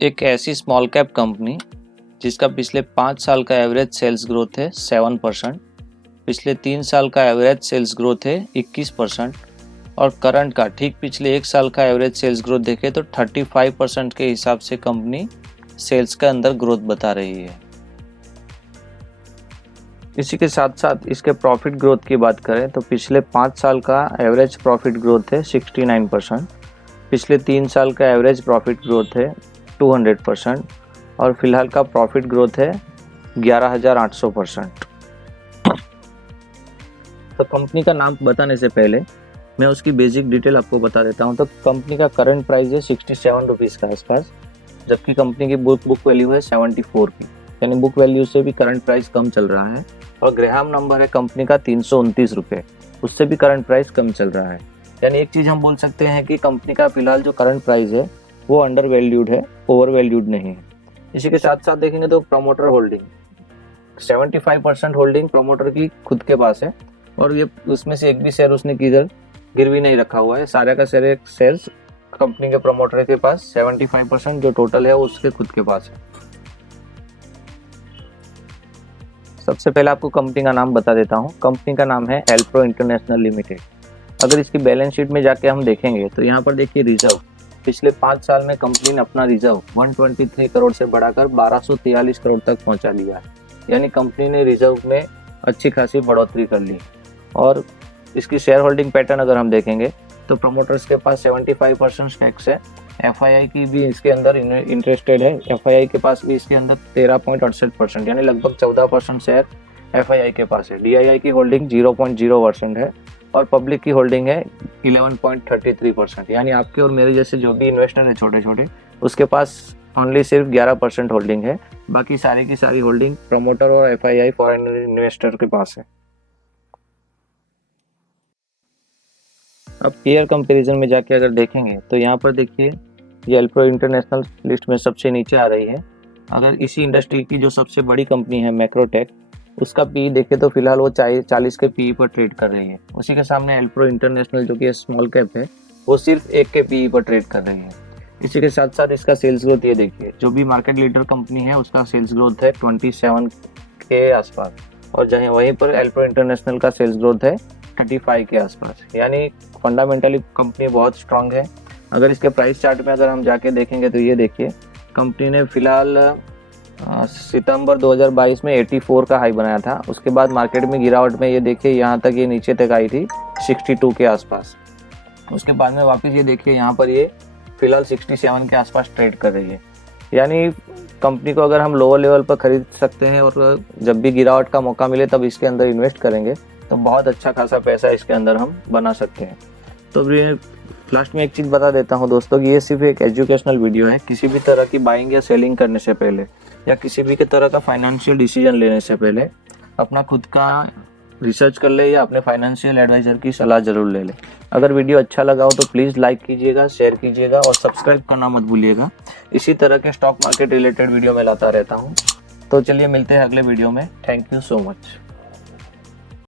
एक ऐसी small cap company जिसका पिछले 5 साल का एवरेज सेल्स ग्रोथ है 7%, पिछले 3 साल का एवरेज सेल्स ग्रोथ है 21% और करंट का ठीक पिछले 1 साल का एवरेज सेल्स ग्रोथ देखें तो 35% के हिसाब से कंपनी सेल्स के अंदर ग्रोथ बता रही है। इसी के साथ साथ इसके प्रॉफिट ग्रोथ की बात करें तो पिछले 5 साल का एवरेज प्रॉफिट ग्रोथ है 69%, पिछले 3 साल का एवरेज प्रॉफिट ग्रोथ है 200% और फिलहाल का प्रॉफिट ग्रोथ है 11,800%। तो कंपनी का नाम बताने से पहले मैं उसकी बेसिक डिटेल आपको बता देता हूँ। तो कंपनी का करंट प्राइस है 67 रुपीज़ के आसपास, जबकि कंपनी की बुक वैल्यू है 74 की, यानी बुक वैल्यू से भी करंट प्राइस कम चल रहा है। और ग्राहम नंबर है कंपनी का 329 रुपये, उससे भी करंट प्राइस कम चल रहा है। यानी एक चीज़ हम बोल सकते हैं कि कंपनी का फिलहाल जो करंट प्राइस है वो अंडर वैल्यूड है, ओवर वैल्यूड नहीं है। इसी के साथ साथ देखेंगे तो प्रमोटर होल्डिंग 75% होल्डिंग प्रमोटर की खुद के पास है और ये उसमें से एक भी शेयर उसने किधर गिरवी नहीं रखा हुआ है। सारे का सारे शेयर्स कंपनी के प्रमोटर के पास 75% जो टोटल है वो उसके खुद के पास है। सबसे पहले आपको कंपनी का नाम बता देता हूँ। कंपनी का नाम है एल्प्रो इंटरनेशनल लिमिटेड। अगर इसकी बैलेंस शीट में जाके हम देखेंगे तो यहाँ पर देखिए रिजर्व, पिछले 5 साल में कंपनी ने अपना रिजर्व 123 करोड़ से बढ़ाकर 1243 करोड़ तक पहुँचा दिया है। यानी कंपनी ने रिजर्व में अच्छी खासी बढ़ोतरी कर ली। और इसकी शेयर होल्डिंग पैटर्न अगर हम देखेंगे तो प्रमोटर्स के पास 75% स्टेक्स है, FII की भी इसके अंदर इंटरेस्टेड है, FII के पास भी इसके अंदर 13.68% यानी लगभग 14% शेयर FII के पास है। DII की होल्डिंग 0.0% है और पब्लिक की होल्डिंग है 11.33%। यानी आपके और मेरे जैसे जो भी इन्वेस्टर है छोटे छोटे, उसके पास ओनली सिर्फ 11% होल्डिंग है, बाकी सारी की सारी होल्डिंग प्रमोटर और FII फॉरेन इन्वेस्टर के पास है। अब पेयर कंपैरिजन में जाके अगर देखेंगे तो यहाँ पर देखिए ये एल्प्रो इंटरनेशनल लिस्ट में सबसे नीचे आ रही है। अगर इसी इंडस्ट्री की जो सबसे बड़ी कंपनी है मैक्रोटेक, उसका पी देखे तो फिलहाल वो 40 के पी पर ट्रेड कर रही है। उसी के सामने एल्प्रो इंटरनेशनल जो कि स्मॉल कैप है वो सिर्फ 1 के पी पर ट्रेड कर रही है। इसी के साथ साथ इसका सेल्स ग्रोथ ये देखिए, जो भी मार्केट लीडर कंपनी है उसका सेल्स ग्रोथ है 27 के आसपास और जहाँ वहीं पर एल्प्रो इंटरनेशनल का सेल्स ग्रोथ है 35 के आसपास। यानी फंडामेंटली कंपनी बहुत स्ट्रांग है। अगर इसके प्राइस चार्ट में अगर हम जाके देखेंगे तो ये देखिए कंपनी ने फिलहाल सितंबर 2022 में 84 का हाई बनाया था। उसके बाद मार्केट में गिरावट में ये देखिए यहाँ तक ये नीचे तक आई थी 62 के आसपास। उसके बाद में वापस ये देखिए यहाँ पर ये फिलहाल 67 के आसपास ट्रेड कर रही है। यानी कंपनी को अगर हम लोअर लेवल पर खरीद सकते हैं और जब भी गिरावट का मौका मिले तब इसके अंदर इन्वेस्ट करेंगे तो बहुत अच्छा खासा पैसा इसके अंदर हम बना सकते हैं। तो लास्ट में एक चीज़ बता देता हूँ दोस्तों कि ये सिर्फ एक एजुकेशनल वीडियो है। किसी भी तरह की बाइंग या सेलिंग करने से पहले या किसी भी तरह का फाइनेंशियल डिसीजन लेने से पहले अपना खुद का रिसर्च कर ले या अपने फाइनेंशियल एडवाइजर की सलाह जरूर ले ले। अगर वीडियो अच्छा लगा हो तो प्लीज़ लाइक कीजिएगा, शेयर कीजिएगा और सब्सक्राइब करना मत भूलिएगा। इसी तरह के स्टॉक मार्केट रिलेटेड वीडियो मैं लाता रहता हूँ। तो चलिए मिलते हैं अगले वीडियो में। Thank you so much.